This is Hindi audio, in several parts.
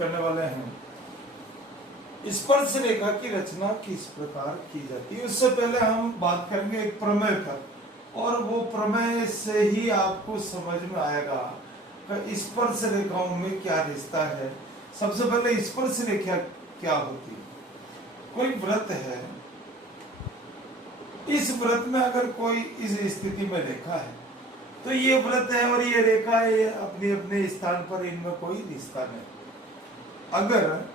करने वाले हैं स्पर्श रेखा की रचना किस प्रकार की जाती है। उससे पहले हम बात करेंगे एक प्रमेय पर, और वो प्रमेय से ही आपको समझ में आएगा कि स्पर्श रेखाओं में क्या रिश्ता है। सबसे पहले स्पर्श रेखा क्या होती है। कोई व्रत है, इस व्रत में अगर कोई इस स्थिति में रेखा है तो ये व्रत है और ये रेखा है, अपने अपने स्थान पर, इनमें कोई रिश्ता नहीं। अगर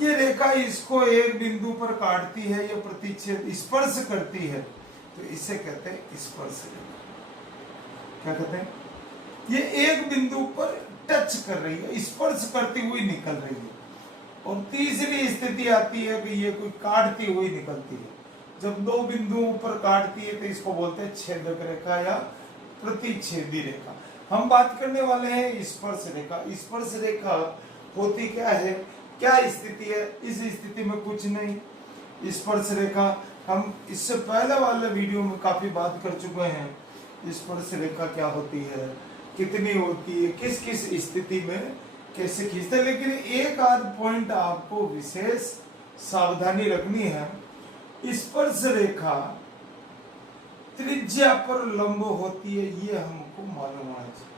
ये रेखा इसको एक बिंदु पर काटती है या प्रतिच्छेद स्पर्श करती है तो इसे कहते हैं स्पर्श रेखा। क्या कहते हैं? ये एक बिंदु पर टच कर रही है, स्पर्श करती हुई निकल रही है। और तीसरी स्थिति आती है कि ये कोई काटती हुई निकलती है। जब दो बिंदुओं पर काटती है तो इसको बोलते हैं छेदक रेखा या प्रतिच्छेदी रेखा। हम बात करने वाले हैं स्पर्श रेखा। स्पर्श रेखा होती क्या है, क्या स्थिति है? इस स्थिति में कुछ नहीं। स्पर्श रेखा हम इससे पहले वाले वीडियो में काफी बात कर चुके हैं। स्पर्श रेखा क्या होती है, कितनी होती है, किस किस स्थिति में कैसे खींचते हैं। लेकिन एक आध पॉइंट आपको विशेष सावधानी रखनी है। स्पर्श रेखा त्रिज्या पर लंब होती है, ये हमको मालूम होना चाहिए।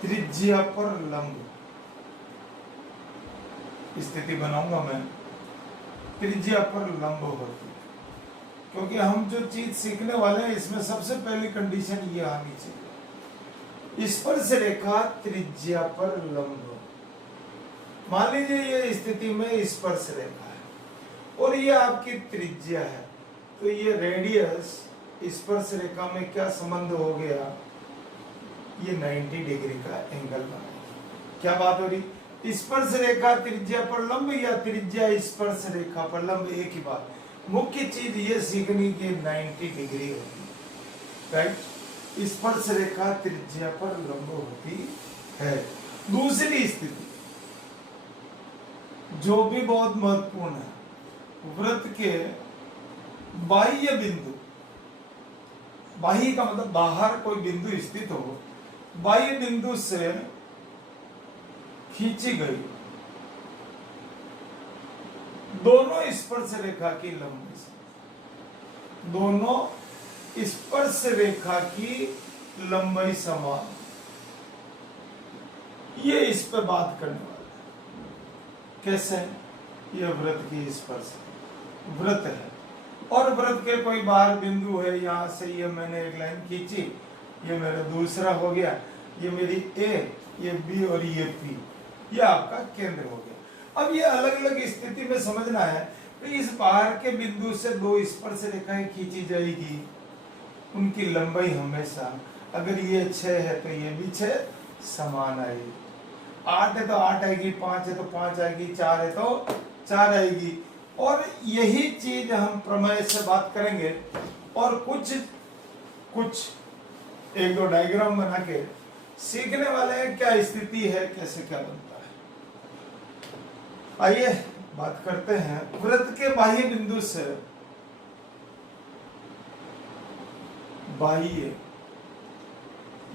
त्रिज्या पर लंब स्थिति बनाऊंगा मैं, त्रिज्या पर लंब होती है, क्योंकि हम जो चीज सीखने वाले हैं इसमें सबसे पहली कंडीशन ये आनी चाहिए। स्पर्श रेखा त्रिज्या पर लंब। मान लीजिए ये स्थिति में स्पर्श रेखा है और ये आपकी त्रिज्या है, तो ये रेडियस स्पर्श रेखा में क्या संबंध हो गया, ये 90 डिग्री का एंगल बनाएगी। क्या बात हो रही? स्पर्श रेखा त्रिज्या पर लंब या त्रिज्या स्पर्श रेखा पर लंब, एक ही बात। मुख्य चीज ये सीखनी कि 90 डिग्री होती है, राइट। स्पर्श रेखा त्रिज्या पर लंब होती है। दूसरी स्थिति जो भी बहुत महत्वपूर्ण है, वृत्त के बाह्य बिंदु, बाह्य का मतलब बाहर कोई बिंदु स्थित हो, बाह्य बिंदु से खींची गई दोनों स्पर्श रेखा की लंबाई समान, दोनों स्पर्श रेखा की लंबाई समान, ये इस पे बात करने वाले हैं। कैसे? ये वृत्त की स्पर्श वृत्त है और वृत्त के कोई बाहर बिंदु है, यहां से ये मैंने एक लाइन खींची, ये मेरा दूसरा हो गया, ये मेरी ए, ये बी और ये पी, ये आपका केंद्र हो गया। अब ये अलग अलग स्थिति में समझना है कि इस बाहर के बिंदु से दो स्पर्श रेखाएं खींची जाएगी, उनकी लंबाई हमेशा, अगर ये 6 है तो ये भी 6 समान आएगी। 8 है तो 8 आएगी, 5 है तो 5 आएगी, 4 है तो 4 आएगी। और यही चीज हम प्रमेय से बात करेंगे और कुछ एक दो डायग्राम बना के सीखने वाले हैं क्या स्थिति है, कैसे क्या बनता है। आइए बात करते हैं। वृत्त के बाह्य बिंदु से, बाह्य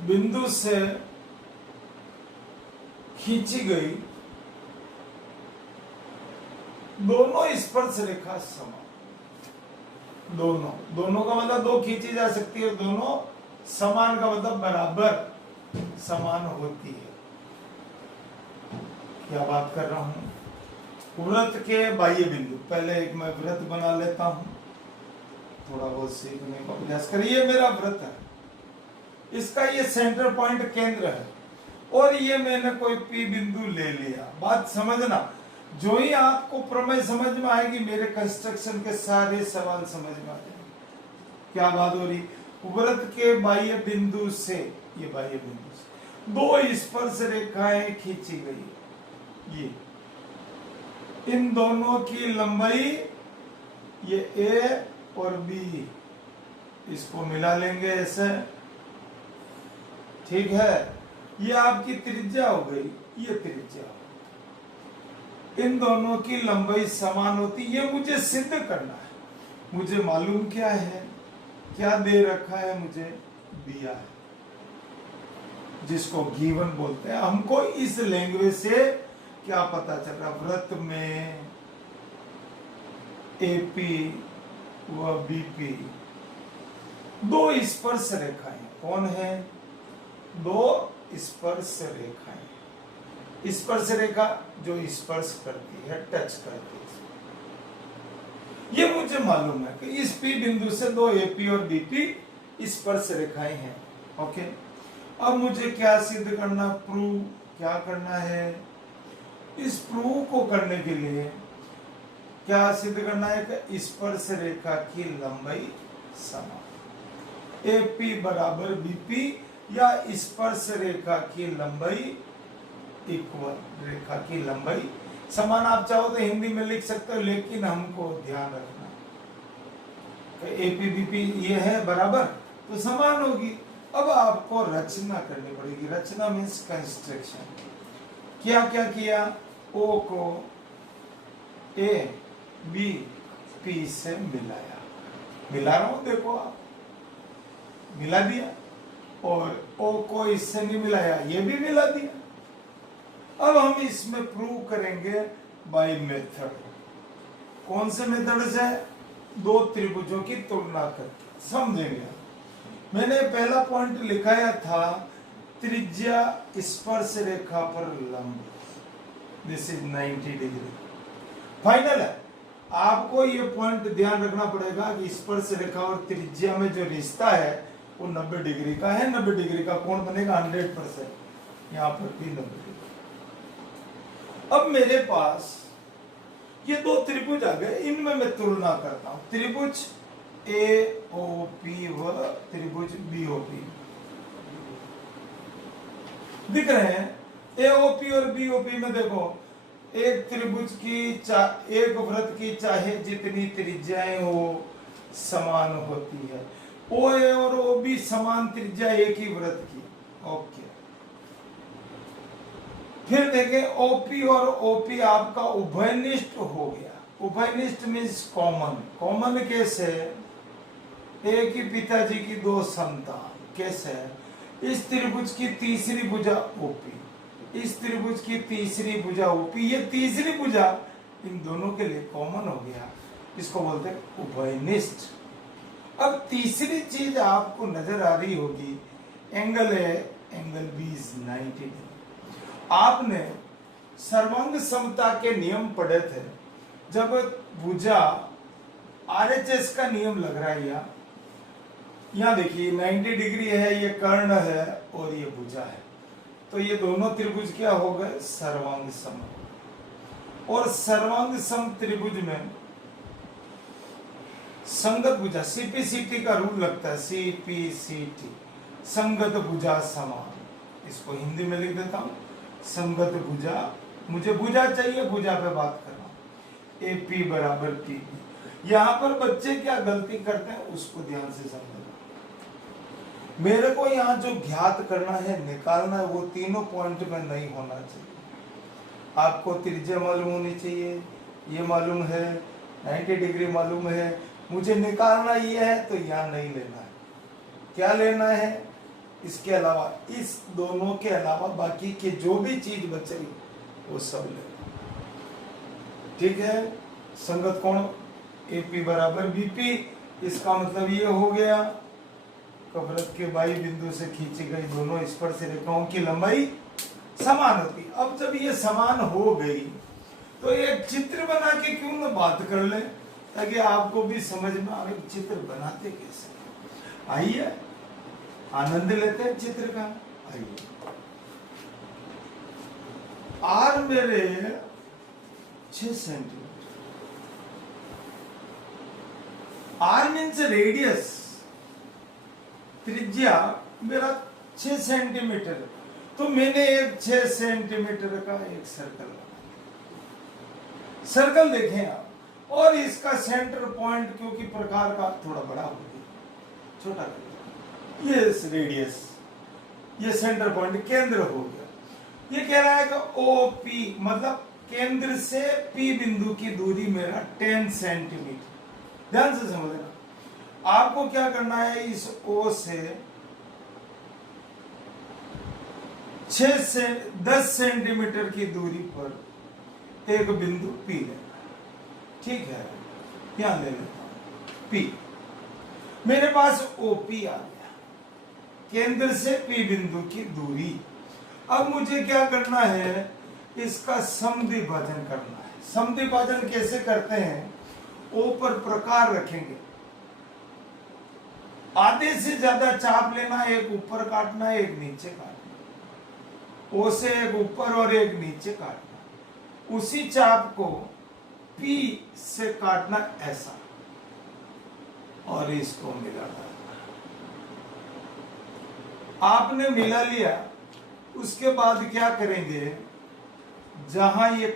बिंदु से खींची गई दोनों स्पर्श रेखा समान। दोनों का मतलब दो खींची जा सकती है, दोनों समान का मतलब बराबर समान होती है। क्या बात कर रहा हूं? वृत्त के बाह्य बिंदु, पहले एक मैं वृत्त बना लेता हूं, थोड़ा बहुत सीखने का प्रयास करिए। मेरा वृत्त है, इसका ये सेंटर पॉइंट केंद्र है और ये मैंने कोई पी बिंदु ले लिया। बात समझना, जो ही आपको प्रमेय समझ में आएगी मेरे कंस्ट्रक्शन के सारे सवाल समझ में आ जाएंगे। क्या बात हो रही? वृत्त के बाह्य बिंदु से, ये बाह्य बिंदु से दो स्पर्श रेखाएं खींची गई, ये इन दोनों की लंबाई, ये ए और बी, इसको मिला लेंगे ऐसे, ठीक है। ये आपकी त्रिज्या हो गई, ये त्रिज्या हो गई। इन दोनों की लंबाई समान होती, ये मुझे सिद्ध करना है। मुझे मालूम क्या है, क्या दे रखा है, मुझे दिया है। जिसको गिवन बोलते हैं। हमको इस लैंग्वेज से क्या पता चल रहा, वृत्त में एपी व बीपी दो स्पर्श रेखाएं, कौन है? दो स्पर्श रेखाएं। स्पर्श रेखा जो स्पर्श करती है, टच करती है, ये मुझे मालूम है कि इस पी बिंदु से दो एपी और बीपी स्पर्श रेखाएं हैं। ओके, अब मुझे क्या सिद्ध करना, प्रूव क्या करना है? इस प्रूव को करने के लिए क्या सिद्ध करना है कि स्पर्श रेखा की लंबाई समान, एपी बराबर बीपी, या स्पर्श रेखा की लंबाई इक्वल, रेखा की लंबाई समान। आप चाहो तो हिंदी में लिख सकते हो, लेकिन हमको ध्यान रखना एपी बीपी ये है बराबर, तो समान होगी। अब आपको रचना करनी पड़ेगी। रचना मीन्स कंस्ट्रक्शन। क्या क्या किया? ओ को ए बी पी से मिलाया, मिला रहा हूं, देखो आप, मिला दिया। और ओ को इससे नहीं मिलाया, ये भी मिला दिया। अब हम इसमें प्रूव करेंगे बाय मेथड। कौन से मेथड से? दो त्रिभुजों की तुलना करके समझेंगे। मैंने पहला पॉइंट लिखाया था, त्रिज्या स्पर्श रेखा पर लंब, दिस इज 90 डिग्री। फाइनल है, आपको ये पॉइंट ध्यान रखना पड़ेगा कि स्पर्श रेखा और त्रिज्या में जो रिश्ता है वो 90 डिग्री का है। 90 डिग्री का कोण बनेगा 100%। यहाँ पर भी 90 डिग्री। अब मेरे पास ये दो त्रिभुज आ गए, इनमें मैं तुलना करता हूं। त्रिभुज एओपी व त्रिभुज बीओपी दिख रहे हैं। एओपी और बीओपी में देखो, एक त्रिभुज की एक वृत्त की चाहे जितनी त्रिज्याएं हो समान होती है। ओए और ओबी समान त्रिज्या एक ही वृत्त की। ओके, फिर देखें ओपी और ओपी आपका उभयनिष्ठ हो गया। उभयनिष्ठ मीन्स कॉमन। कॉमन कैसे? एक ही पिताजी की दो संतान। कैसे? इस त्रिभुज की तीसरी भुजा ओपी, इस त्रिभुज की तीसरी भुजा ओपी, ये तीसरी भुजा इन दोनों के लिए कॉमन हो गया, इसको बोलते हैं उभयनिष्ठ। अब तीसरी चीज आपको नजर आ रही होगी, एंगल है, एंगल बी इज 90 डिग्री। आपने सर्वांग समता के नियम पढ़े थे, जब भुजा आरएचएस का नियम लग रहा है। यहाँ देखिए 90 डिग्री है, ये कर्ण है और ये भुजा है, तो ये दोनों त्रिभुज क्या हो गए? सर्वांग सम। और सर्वांग सम त्रिभुज में संगत भुजा, सीपीसीटी का रूल लगता है, सीपीसीटी, संगत भुजा समान। इसको हिंदी में लिख देता हूं, संगत भुजा। मुझे भुजा चाहिए, भुजा पे बात कर रहा हूं। एपी बराबर पीबी। यहां पर बच्चे क्या गलती करते हैं उसको ध्यान से समझना। मेरे को यहाँ जो ज्ञात करना है, निकालना है, वो तीनों पॉइंट में नहीं होना चाहिए। आपको त्रिज्या मालूम होनी चाहिए, ये मालूम है, 90 डिग्री मालूम है, मुझे निकालना ये है, तो यहाँ नहीं लेना है। क्या लेना है? इसके अलावा, इस दोनों के अलावा बाकी के जो भी चीज बचेगी वो सब लेना। ठीक है? संगत कोण एपी बराबर बीपी, इसका मतलब ये हो गया वृत्त के बाई बिंदु से खींची गई दोनों स्पर्श रेखाओं की लंबाई समान होती। अब जब ये समान हो गई तो एक चित्र बना के क्यों ना बात कर ले, ताकि आपको भी समझ में आए चित्र बनाते कैसे। आइए आनंद लेते हैं चित्र का। आइए, आर मेरे 6 सेंटीमीटर, आर मीन्स रेडियस, त्रिज्या मेरा 6 सेंटीमीटर, तो मैंने एक 6 सेंटीमीटर का एक सर्कल बनाया। सर्कल देखें आप, और इसका सेंटर पॉइंट क्योंकि प्रकार का थोड़ा बड़ा हो गया, छोटा कर दिया, ये रेडियस, ये सेंटर पॉइंट केंद्र हो गया। ये कह रहा है कि ओपी मतलब केंद्र से पी बिंदु की दूरी मेरा 10 सेंटीमीटर। ध्यान से समझना, आपको क्या करना है, इस ओ से 6 से 10 सेंटीमीटर की दूरी पर एक बिंदु P लेना। ठीक है, यहां ले लेता हूं P। मेरे पास OP आ गया, केंद्र से P बिंदु की दूरी। अब मुझे क्या करना है, इसका समद्विभाजन करना है। समद्विभाजन कैसे करते हैं, O पर प्रकार रखेंगे, आधे से ज्यादा चाप लेना, एक ऊपर काटना, एक नीचे काटना। O से एक ऊपर और एक नीचे काटना। उसी चाप को P से काटना ऐसा, और इसको मिला डालना। आपने मिला लिया, उसके बाद क्या करेंगे, जहां ये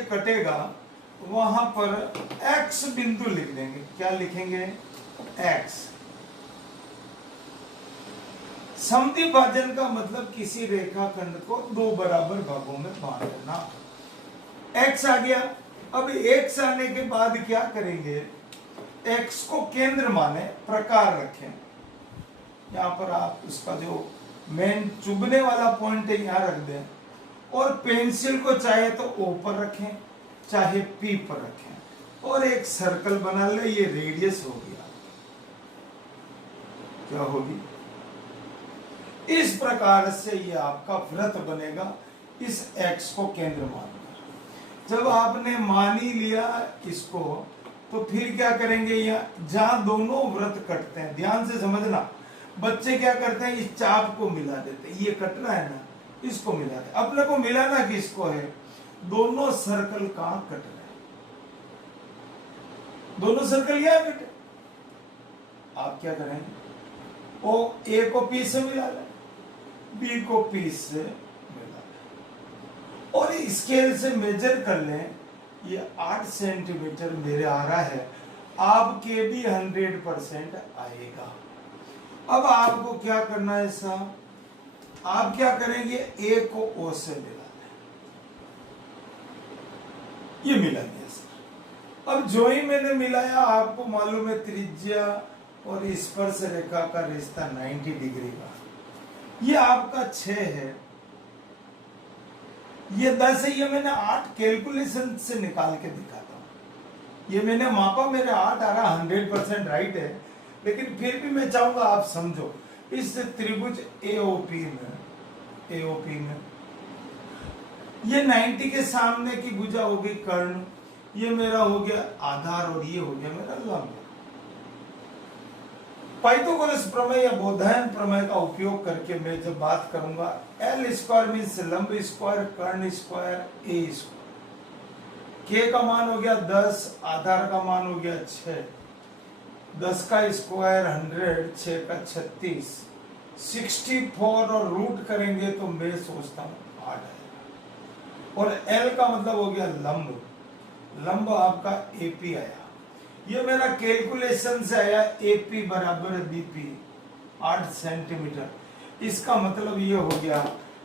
कटेगा वहां पर X बिंदु लिख देंगे। क्या लिखेंगे, X। समद्विभाजन का मतलब किसी रेखाखंड को दो बराबर भागों में बांट देना। X आ गया। अब X आने के बाद क्या करेंगे, X को केंद्र माने, प्रकार रखें। यहां पर आप उसका जो मेन चुभने वाला पॉइंट है यहां रख दें, और पेंसिल को चाहे तो O पर रखें, चाहे P पर रखें, और एक सर्कल बना ले। ये रेडियस हो गया, क्या होगी, इस प्रकार से ये आपका वृत्त बनेगा, इस X को केंद्र मानकर। जब आपने मान ही लिया इसको, तो फिर क्या करेंगे, यहाँ जहां दोनों वृत्त कटते हैं, ध्यान से समझना, बच्चे क्या करते हैं, इस चाप को मिला देते हैं। ये कट रहा है ना, इसको मिला दे। अपने को मिलाना किसको है, दोनों सर्कल कहां कट रहे हैं, दोनों सर्कल यहां कटे। आप क्या करेंगे, ओ A को P से मिला लें, B को P से मिला लें, और स्केल से मेजर कर लें। ये 8 सेंटीमीटर मेरे आ रहा है, आपके भी 100% आएगा। अब आपको क्या करना है साहब, आप क्या करेंगे, A को O से मिला दें। ये मिला दिया सर। अब जो ही मैंने मिलाया, आपको मालूम है त्रिज्या और स्पर्श रेखा का रिश्ता 90 डिग्री का। ये आपका 6 है, ये 10 है, ये मैंने 8 कैलकुलेशन से निकाल के दिखाता हूं। ये मैंने मापा, मेरे 8 आ रहा, 100% राइट है, लेकिन फिर भी मैं चाहूंगा आप समझो। इस त्रिभुज AOP में ये 90 के सामने की भुजा हो गई कर्ण, ये मेरा हो गया आधार, और ये हो गया मेरा लंब। पाइथागोरस प्रमेय या बोधायन प्रमेय का उपयोग करके मैं जब बात करूंगा, L स्क्वायर मीन्स लंब स्क्वायर, कर्ण स्क्वायर, A स्क्वायर। K का मान हो गया 10, आधार का मान हो गया 6, 10 का स्क्वायर 100, 6 का 36, 64, और रूट करेंगे तो मैं सोचता हूं 8 आएगा। और L का मतलब हो गया लंब, लंब आपका AP आया। ये मेरा कैलकुलेशन से आया, AP बराबर BP 8 सेंटीमीटर। इसका मतलब ये हो गया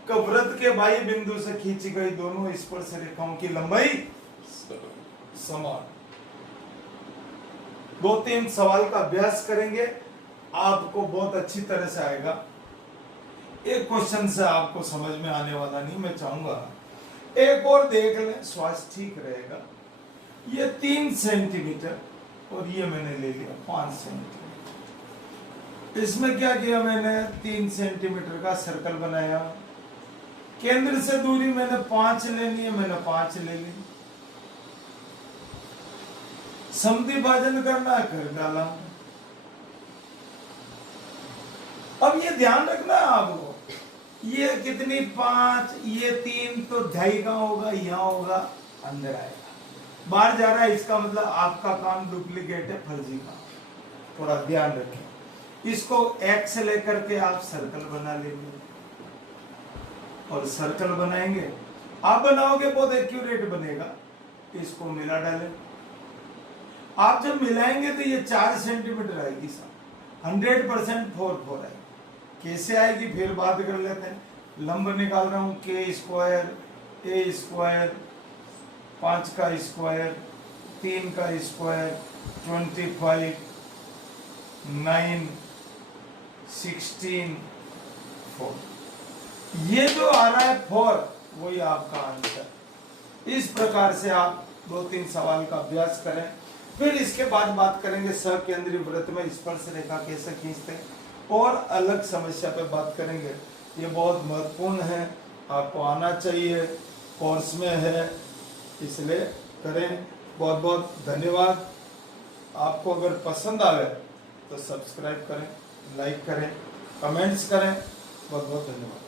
कि वृत्त के बाह्य बिंदु से खींची गई दोनों स्पर्श रेखाओं की लंबाई समान। 2-3 सवाल का अभ्यास करेंगे, आपको बहुत अच्छी तरह से आएगा। एक क्वेश्चन से आपको समझ में आने वाला नहीं, मैं चाहूंगा एक और देख लें, स्वास्थ्य ठीक रहेगा। ये 3 सेंटीमीटर और ये मैंने ले लिया 5 सेंटीमीटर। इसमें क्या किया मैंने, 3 सेंटीमीटर का सर्कल बनाया। केंद्र से दूरी मैंने 5 लेनी है, मैंने 5 ले ली। समद्विभाजन करना कर डाला। अब ये ध्यान रखना है आपको, ये कितनी 5, ये 3, तो 2.5 का होगा, यहां होगा, अंदर आएगा, बाहर जा रहा है। इसका मतलब आपका काम डुप्लीकेट है, फर्जी काम, थोड़ा ध्यान रखें। इसको X लेकर के आप सर्कल बना लेंगे, और सर्कल बनाएंगे, आप बनाओगे बहुत एक्यूरेट बनेगा। इसको मिला डालें। आप जब मिलाएंगे तो ये 4 सेंटीमीटर आएगी साहब, 100% 4 आएगी। कैसे आएगी फिर बात कर लेते हैं। लंब निकाल रहा हूं, K स्क्वायर, A स्क्वायर, 5 का स्क्वायर, 3 का स्क्वायर, 25, 9, 16 4। ये जो आ रहा है 4 वही आपका आंसर। इस प्रकार से आप 2-3 सवाल का अभ्यास करें। फिर इसके बाद बात करेंगे सकेंद्रीय वृत्त में स्पर्श रेखा कैसे खींचते हैं, और अलग समस्या पे बात करेंगे। ये बहुत महत्वपूर्ण है, आपको आना चाहिए, कोर्स में है, इसलिए करें। बहुत बहुत धन्यवाद। आपको अगर पसंद आए तो सब्सक्राइब करें, लाइक करें, कमेंट्स करें। बहुत बहुत धन्यवाद।